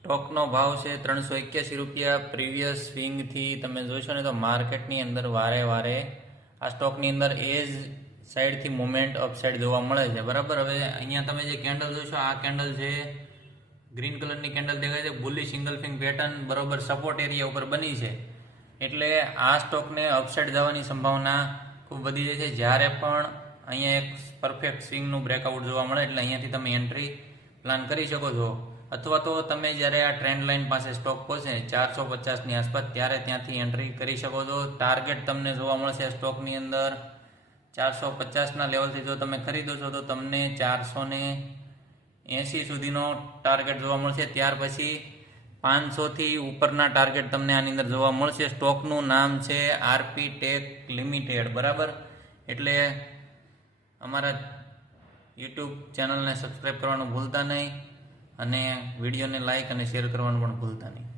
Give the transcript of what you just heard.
સ્ટોકનો ભાવ છે 381 રૂપિયા. પ્રીવિયસ સ્વિંગથી તમે જોશો ને તો માર્કેટની અંદર વારે વારે આ સ્ટોકની અંદર એ જ સાઈડથી મુવમેન્ટ અપસાઇડ જોવા મળે છે. બરાબર. હવે અહીંયા તમે જે કેન્ડલ જોશો આ કેન્ડલ છે ગ્રીન કલરની કેન્ડલ દેખાય છે, બુલી સિંગલ ફિંગ પેટર્ન બરોબર સપોર્ટ એરિયા ઉપર બની છે. એટલે આ સ્ટોકને અપસાઇડ જવાની સંભાવના ખૂબ વધી જાય છે. જ્યારે પણ અહીંયા એક પરફેક્ટ સ્વિંગનું બ્રેકઆઉટ જોવા મળે એટલે અહીંયાથી તમે એન્ટ્રી પ્લાન કરી શકો છો. અથવા તો તમે જ્યારે આ ટ્રેન્ડ લાઇન પાસે સ્ટોક પહોંચે 450ની આસપાસ ત્યારે ત્યાંથી એન્ટ્રી કરી શકો છો. ટાર્ગેટ તમને જોવા મળશે સ્ટોકની અંદર 450ના લેવલથી જો તમે ખરીદો છો તો તમને 480 સુધીનો ટાર્ગેટ જોવા મળશે. ત્યાર પછી 500થી ઉપરના ટાર્ગેટ તમને આની અંદર જોવા મળશે. સ્ટોકનું નામ છે આરપી ટેક લિમિટેડ. બરાબર. એટલે અમારા યુટ્યુબ ચેનલને સબસ્ક્રાઈબ કરવાનું ભૂલતા નહીં અને વિડીયોને લાઇક અને શેર કરવાનું પણ ભૂલતા નહીં.